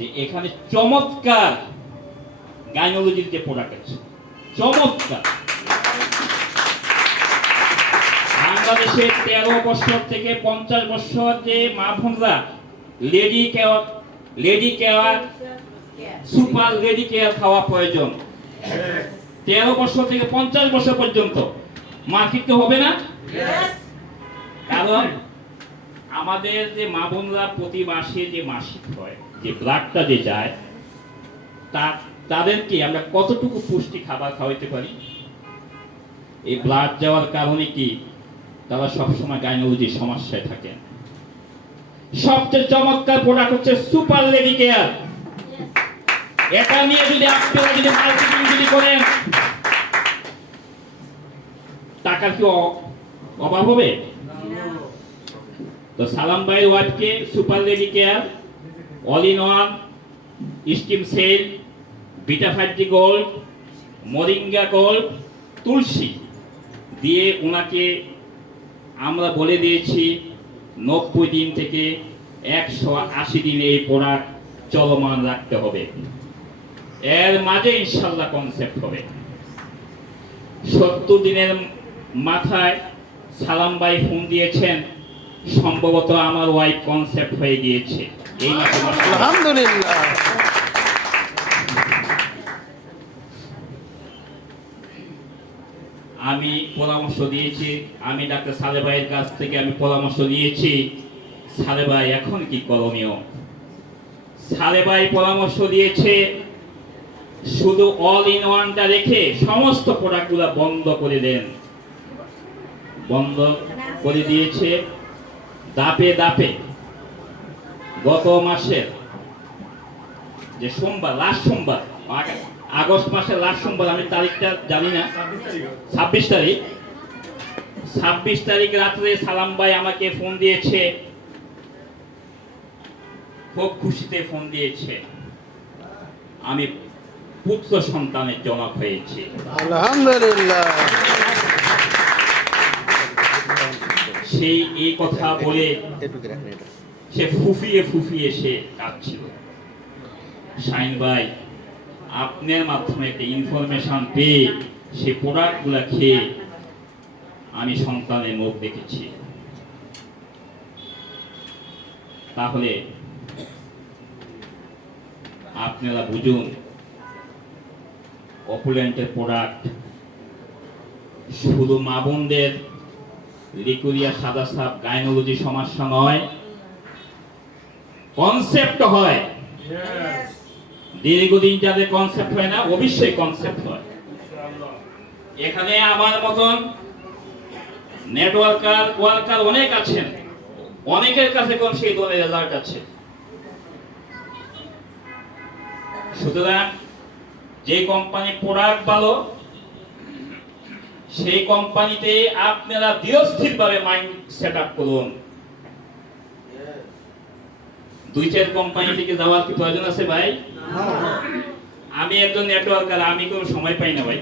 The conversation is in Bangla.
যে এখানে চমৎকার গাইনোলজির যে প্রোডাক্ট আছে, চমৎকার। বাংলাদেশে 13 বছর থেকে 50 বছর যে মা বোনরা lady care super lady care খাওয়া প্রয়োজন, 13 বছর থেকে 50 বছর পর্যন্ত মার্কেট হবে না। কারণ আমাদের যে মা বোনরা প্রতি মাসে যে মাসিক হয়, যে ব্লাডটা যে যায়, তাদেরকে আমরা কতটুকু পুষ্টি খাবার খাওয়াইতে পারি। এই ব্লাড যাওয়ার কারণে কি তারা সবসময় গাইনোলজির সমস্যায় থাকেন। সবচেয়ে চমৎকার প্রোডাক্ট হচ্ছে সুপার লেডি কেয়ার। এটা নিয়ে যদি আপনারা যদি মার্কেটিং যদি করেন, টাকার কি অভাব হবে? তো সালাম ভাইয়ের ওয়াইফকে super lady care, all in one, steam cell, beta 5G gold, moringa gold, তুলসী দিয়ে ওনাকে আমরা বলে দিয়েছি 90 দিন থেকে 180 দিনে এই প্রোডাক্ট চলমান রাখতে হবে। এর মাঝে ইনশাল্লাহ কনসেপ্ট হবে। 70 দিনের মাথায় সালাম ভাই ফোন দিয়েছেন, সম্ভবত আমার ওয়াইফ কনসেপ্ট হয়ে গিয়েছে এই মাসে। আলহামদুলিল্লাহ। আমি পরামর্শ দিয়েছি, আমি ডাক্তার সালে ভাইয়ের কাছ থেকে আমি পরামর্শ নিয়েছি, সালে ভাই এখন কি করণীয়। সালে ভাই পরামর্শ দিয়েছে শুধু অল ইন ওয়ানটা রেখে সমস্ত প্রোডাক্টগুলো বন্ধ করে দেন। বন্ধ করে দিয়েছে দাপে দাপে। গত মাসের যে সোমবার, লাস্ট সোমবার, আগস্ট মাসের লাস্ট সোমবার, আমি তারিখটা জানি না, 26 তারিখ, 26 তারিখ রাত্রে সালাম ভাই আমাকে ফোন দিয়েছে, খুব খুশিতে ফোন দিয়েছে, আমি পুত্র সন্তানের জনক হয়েছি। আলহামদুলিল্লাহ। সেই এই কথা বলে সে ফুফিয়ে ফুফিয়ে সে কাঁদছিল। শাইন ভাই, আপনার মাধ্যমে একটা ইনফরমেশন পেয়ে সে প্রোডাক্টগুলা খেয়ে আমি সন্তানের মুখ দেখেছি। তাহলে আপনারা বুঝুন, অপুলেন্টের প্রোডাক্ট শুধু মা বোনদের লিকুরিয়া সাদা সাপ গাইনোলজি সমস্যা নয়, কনসেপ্ট হয়। দীর্ঘদিন যাদের কনসেপ্ট হয় না, অবশ্যই কনসেপ্ট হয়। এখানে আমার মতন ওয়ার্কার অনেক আছেন, অনেকের কাছে কোন সেই ধরনের রেজাল্ট আছে। সুতরাং যে কোম্পানি প্রোডাক্ট ভালো, সেই কোম্পানিতে আপনারা দৃঢ়স্থিরভাবে মাইন্ড সেট আপ করুন। 2-4 কোম্পানি থেকে যাওয়ার কি প্রয়োজন আছে ভাই? আমি একজন নেটওয়ার্কার, আমি কোনো সময় পাই না ভাই।